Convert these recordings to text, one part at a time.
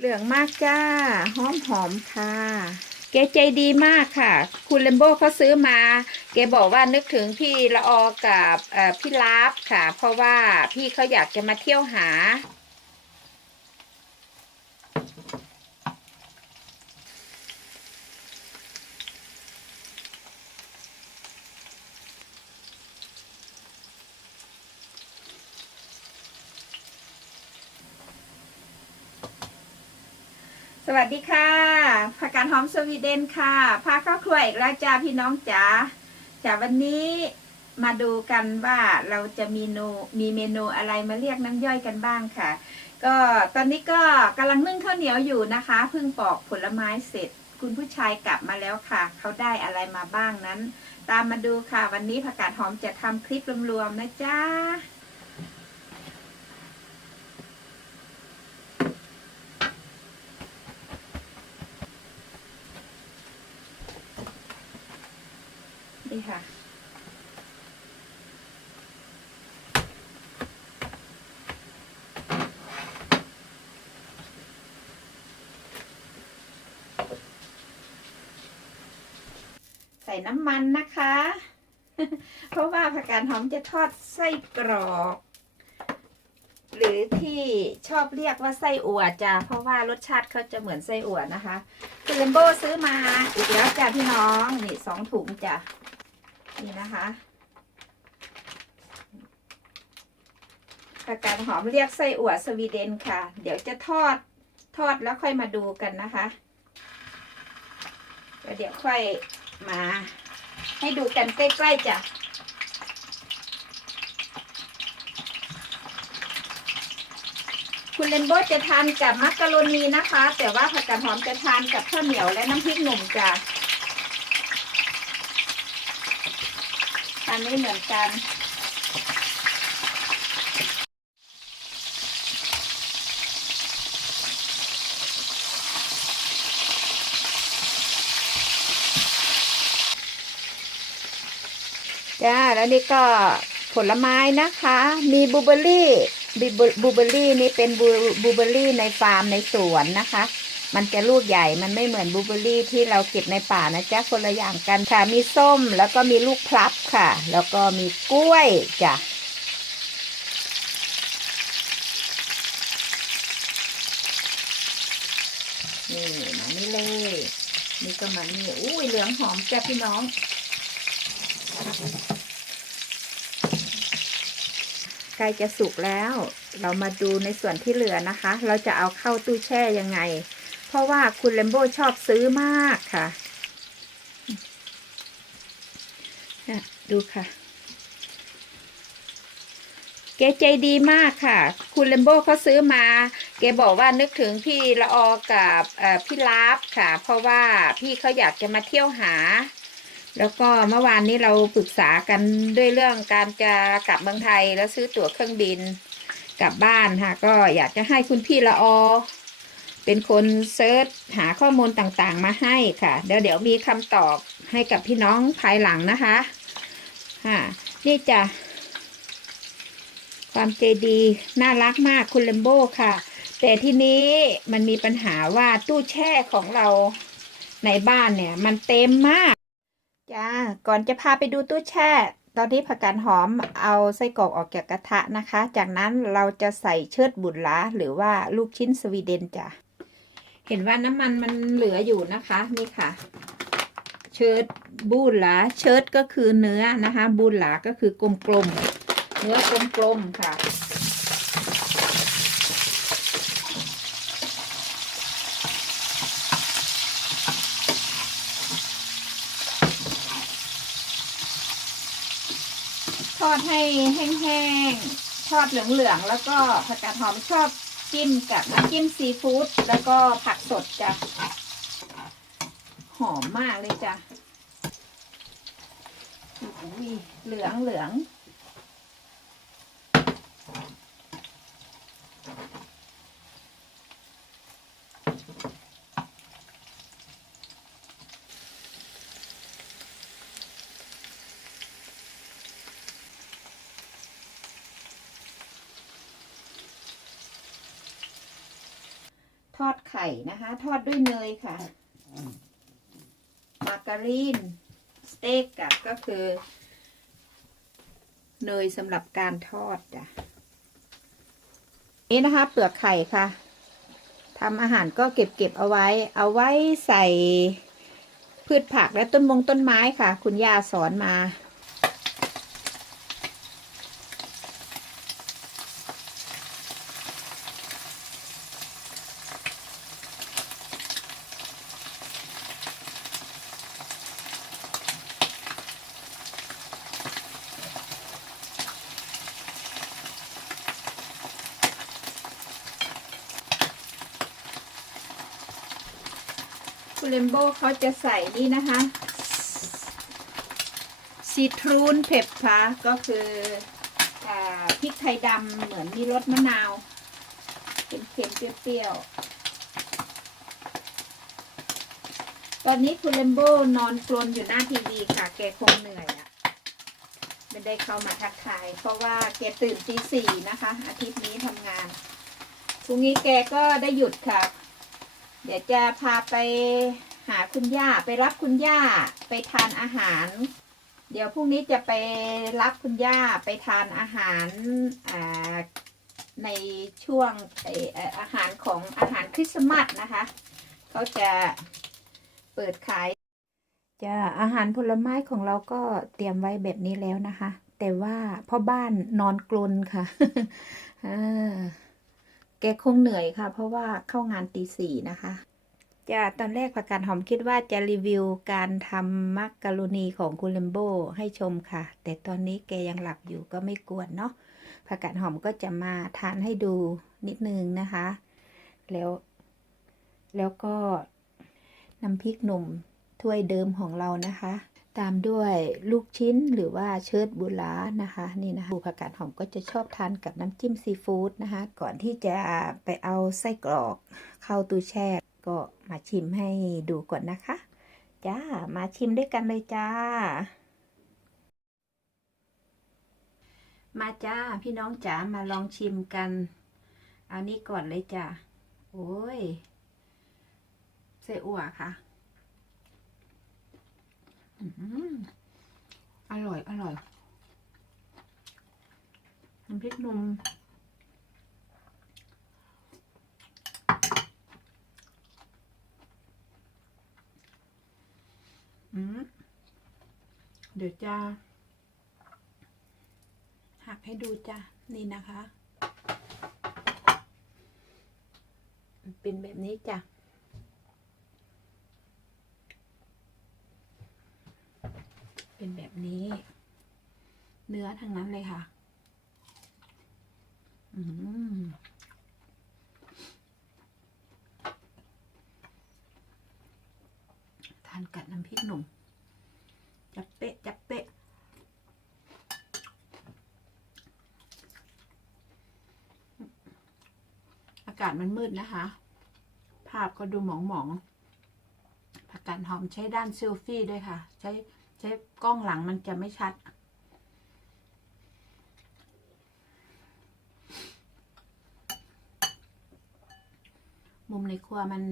เหลืองมากจ้า หอมหอมค่ะ เกใจดีมากค่ะ คุณเลมโบเขาซื้อมา เกบอกว่านึกถึงพี่ละออกับพี่ลาบค่ะ เพราะว่าพี่เขาอยากจะมาเที่ยวหา สวัสดีค่ะผักกาดหอมสวีเดนค่ะพาเข้าครัวอีกแล้วจ้าพี่น้องจ๋าจากวันนี้มาดูกันว่าเราจะมีเมนูมีเมนูอะไรมาเรียกน้ำย่อยกันบ้างค่ะ ก็ตอนนี้ก็กำลังนึ่งข้าวเหนียวอยู่นะคะเพิ่งปอกผลไม้เสร็จ คุณผู้ชายกลับมาแล้วค่ะ เขาได้อะไรมาบ้างนั้น ตามมาดูค่ะ วันนี้ผักกาดหอมจะทำคลิปรวมๆนะจ๊ะ น้ำมันนะคะ เพราะว่าผักกาดหอมจะทอดไส้กรอก หรือที่ชอบเรียกว่าไส้อั่วจ้ะเพราะว่ารสชาติเขาจะเหมือนไส้อั่วนะคะคือเลมโบซื้อมาอีกแล้วจ้ะพี่น้องนี่สองถุงจ้ะนี่นะคะผักกาดหอมเรียกไส้อั่วสวีเดนค่ะ เดี๋ยวจะทอดทอดแล้วค่อยมาดูกันนะคะเดี๋ยวค่อย มา ให้ดูกันใกล้ๆจ้ะคุณเลนโบจะทานกับมักกะโรนีนะคะ แต่ว่าผักกาดหอมจะทานกับข้าวเหนียวและน้ำพริกหนุ่มจ้ะทานไม่เหมือนกัน จ้าแล้วนี่ก็ผลไม้นะคะ มีบูเบอรี่บูเบอรี่นี่เป็นบูเบอรี่ในฟาร์มในสวนนะคะ มันจะลูกใหญ่มันไม่เหมือนบูเบอร์รี่ที่เราเก็บในป่านะจ๊ะคนละอย่างกันค่ะ มีส้มแล้วก็มีลูกพลับค่ะ แล้วก็มีกล้วยจ้ะนี่มานี่เลย นี่ก็มานี่อุ้ยเหลืองหอมจ้ะพี่น้อง ใกล้จะสุกแล้ว เรามาดูในส่วนที่เหลือนะคะ เราจะเอาเข้าตู้แช่ยังไง เพราะว่าคุณเลมโบชอบซื้อมากค่ะ ดูค่ะเกใจดีมากค่ะ คุณเลมโบเขาซื้อมาเกบอกว่านึกถึงพี่ละออกับพี่ลาฟค่ะ เพราะว่าพี่เขาอยากจะมาเที่ยวหา แล้วก็เมื่อวานนี้เราปรึกษากันด้วยเรื่องการจะกลับเมืองไทยแล้วซื้อตั๋วเครื่องบินกลับบ้านค่ะ ก็อยากจะให้คุณพี่ละออเป็นคนเซิร์ชหาข้อมูลต่างๆมาให้ค่ะ เดี๋ยวเดี๋ยวมีคำตอบให้กับพี่น้องภายหลังนะคะค่ะนี่จะความใจดีน่ารักมากคุณเลมโบค่ะ แต่ที่นี้มันมีปัญหาว่าตู้แช่ของเราในบ้านเนี่ย มันเต็มมาก จ้า ก่อนจะพาไปดูตู้แช่ ตอนนี้ผักกาดหอมเอาไส้กรอกออกจากกระทะนะคะ จากนั้นเราจะใส่เชิดบุญล้าหรือว่าลูกชิ้นสวีเดนจ้ะ เห็นว่าน้ำมันมันเหลืออยู่นะคะ นี่ค่ะ เชิดบูหลาเชิดก็คือเนื้อนะคะ บูหลาก็คือกลมๆ เนื้อกลมๆค่ะ อดให้แห้งๆ ทอดเหลืองๆ แล้วก็ผักกาดหอมชอบจิ้มกับน้ำจิ้มซีฟู้ดแล้วก็ผักสดจ้ะ หอมมากเลยจ้ะอุ้ยเหลืองเหลือง ทอดไข่นะคะ ทอดด้วยเนยค่ะ มาการีน สเต็กกับก็คือ เนยสำหรับการทอดจ้ะนี่นะคะ เปลือกไข่ค่ะทำอาหารก็เก็บเก็บเอาไว้ เอาไว้ใส่พืชผักและต้นมงต้นไม้ค่ะ คุณย่าสอนมา เลมโบเขาจะใส่นี่นะคะซีทรูนเผ็ดค่ะก็คืออพริกไทยดำเหมือนมีรสมะนาวเค็มๆเปรี้ยวๆ ตอนนี้คุณเลมโบนอนกลนอยู่หน้าทีวีค่ะ แกคงเหนื่อยอะไม่ได้เข้ามาทักทาย เพราะว่าแกตื่นตีสี่นะคะ อาทิตย์นี้ทำงานพรุ่งนี้แกก็ได้หยุดค่ะ เดี๋ยวจะพาไปหาคุณย่าไปรับคุณย่าไปทานอาหาร เดี๋ยวพรุ่งนี้จะไปรับคุณย่าไปทานอาหารในช่วงอาหารของอาหารคริสต์มาสนะคะเขาจะเปิดขายจะอาหารผลไม้ของเราก็เตรียมไว้แบบนี้แล้วนะคะ แต่ว่าพ่อบ้านนอนกลนค่ะ แกคงเหนื่อยค่ะ เพราะว่าเข้างานตีสี่นะคะจะตอนแรกผักกาดหอมคิดว่าจะรีวิวการทำมักกะโรนีของคุณเลมโบให้ชมค่ะ แต่ตอนนี้แกยังหลับอยู่ก็ไม่กวนเนาะผักกาดหอมก็จะมาทานให้ดูนิดนึงนะคะ แล้ว แล้วก็น้ำพริกหนุ่มถ้วยเดิมของเรานะคะ ตามด้วยลูกชิ้นหรือว่าเชิดบุลานะคะนี่นะคะผักกาดหอมก็จะชอบทานกับน้ำจิ้มซีฟู้ดนะคะก่อนที่จะไปเอาไส้กรอกเข้าตู้แช่ก็มาชิมให้ดูก่อนนะคะ จ้ามาชิมด้วยกันเลยจ้า มาจ้าพี่น้องจ๋ามาลองชิมกัน เอานี้ก่อนเลยจ้าโอ้ยไส้อั่วค่ะ อร่อย อร่อยน้ำพริกนมเดี๋ยวจะหักให้ดูจ้ะ นี่นะคะ เป็นแบบนี้จ้ะ เป็นแบบนี้ เนื้อทั้งนั้นเลยค่ะ อืมทานกัดน้ำพริกหนุ่ม จับเป๊ะ จับเป๊ะอากาศมันมืดนะคะ ภาพก็ดูหมองๆผักกาดหอมใช้ด้านเซลฟี่ด้วยค่ะ ใช้ใช้กล้องหลังมันจะไม่ชัด ในครัวมัน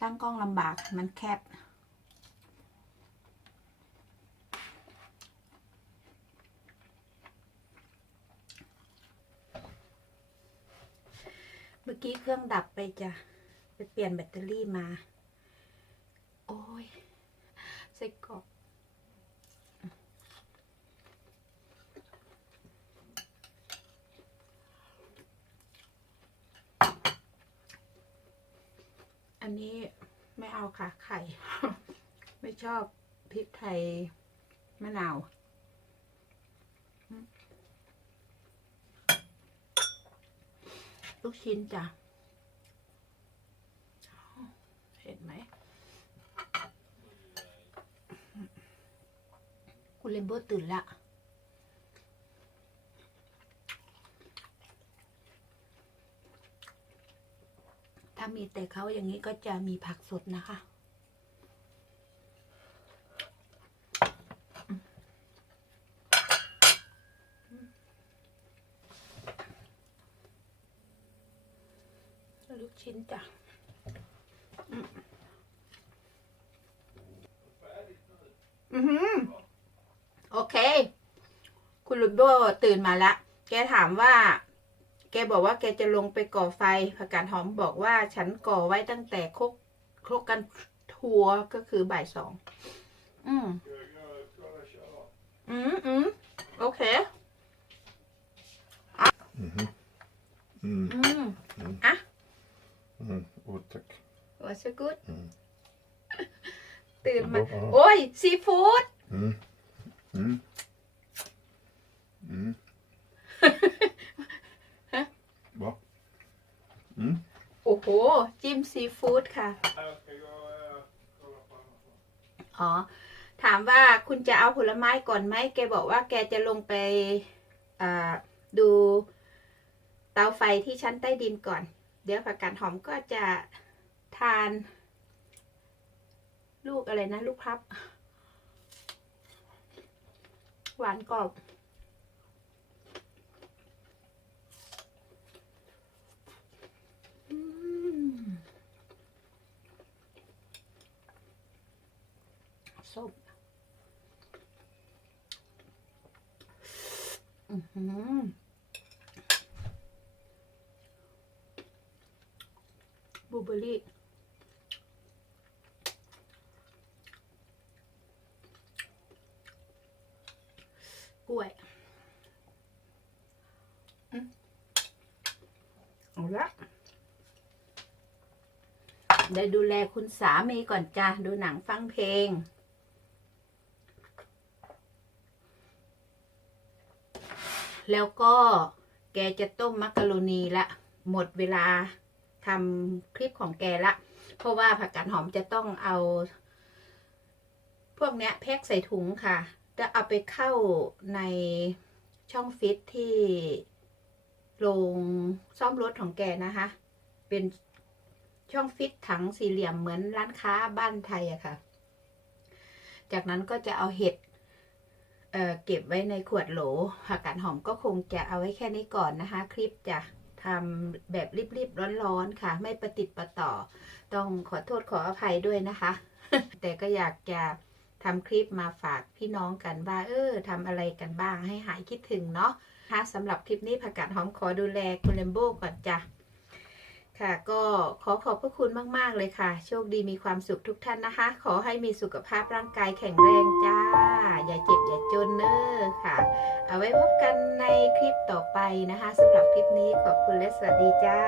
ตั้งกล้องลำบากมันแคบ เมื่อกี้เครื่องดับไปจ้ะ ไปเปลี่ยนแบตเตอรี่มา โอ้ยไส้กรอก นนี้ไม่เอาค่ะไข่ ไม่ชอบพริกไทยมะนาวลูกชิ้นจ้ะ เห็นไหม คุณเลมโบตื่นละ ถ้ามีแต่เขาอย่างนี้ก็จะมีผักสดนะคะ ลูกชิ้นจ้ะอือหือโอเค คุณลุงโบตื่นมาละ แกถามว่า แกบอกว่าแกจะลงไปก่อไฟผักกาดหอมบอกว่าฉันก่อไว้ตั้งแต่ครกครกกันทัวร์ก็คือบ่ายสอง อืม อืมอืมโอเค Mhm. Mm. อืม Mm. Oh, tack. was so good อืมตื่นมาอ๋อโอ้ยซีฟู้ด Mm. Mm. Mm. Va? Mm. โอ้โห จิ้มซีฟู้ดค่ะ อ๋อ ถามว่าคุณจะเอาผลไม้ก่อนไหม แกบอกว่าแกจะลงไปดูเตาไฟที่ชั้นใต้ดินก่อน เดี๋ยวผักกาดหอมก็จะทาน ลูกอะไรนะ ลูกพับ หวานกรอบ อืมส้มอือหือบลูเบอร์รี่ กล้วยอืมเอาละ ได้ดูแลคุณสามีก่อนจ้ะดูหนังฟังเพลง แล้วก็แกจะต้มมักกะโรนีละ หมดเวลาทำคลิปของแกละ เพราะว่าผักกาดหอมจะต้องเอา พวกเนี้ยแพ็คใส่ถุงค่ะ จะเอาไปเข้าในช่องฟิตที่โรงซ่อมรถของแกนะคะ เป็น ช่องฟิตถังสี่เหลี่ยมเหมือนร้านค้าบ้านไทยอะค่ะ จากนั้นก็จะเอาเห็ดเเก็บไว้ในขวดโหลผักกาดหอมก็คงจะเอาไว้แค่นี้ก่อนนะคะ คลิปจะทำแบบรีบๆร้อนๆค่ะ ไม่ประติดประต่อ ต้องขอโทษขออภัยด้วยนะคะ แต่ก็อยากจะทำคลิปมาฝากพี่น้องกันว่าเออทำอะไรกันบ้างให้หายคิดถึงเนาะค่ะสำหรับคลิปนี้ผักกาดหอมขอดูแลคุณเลมโบก่อนจ้ะ ค่ะ ก็ขอขอบพระคุณมาก ๆ เลยค่ะ โชคดีมีความสุขทุกท่านนะคะ ขอให้มีสุขภาพร่างกายแข็งแรงจ้า อย่าเจ็บอย่าจนเนอค่ะ เอาไว้พบกันในคลิปต่อไปนะคะสำหรับคลิปนี้ขอบคุณและสวัสดีจ้า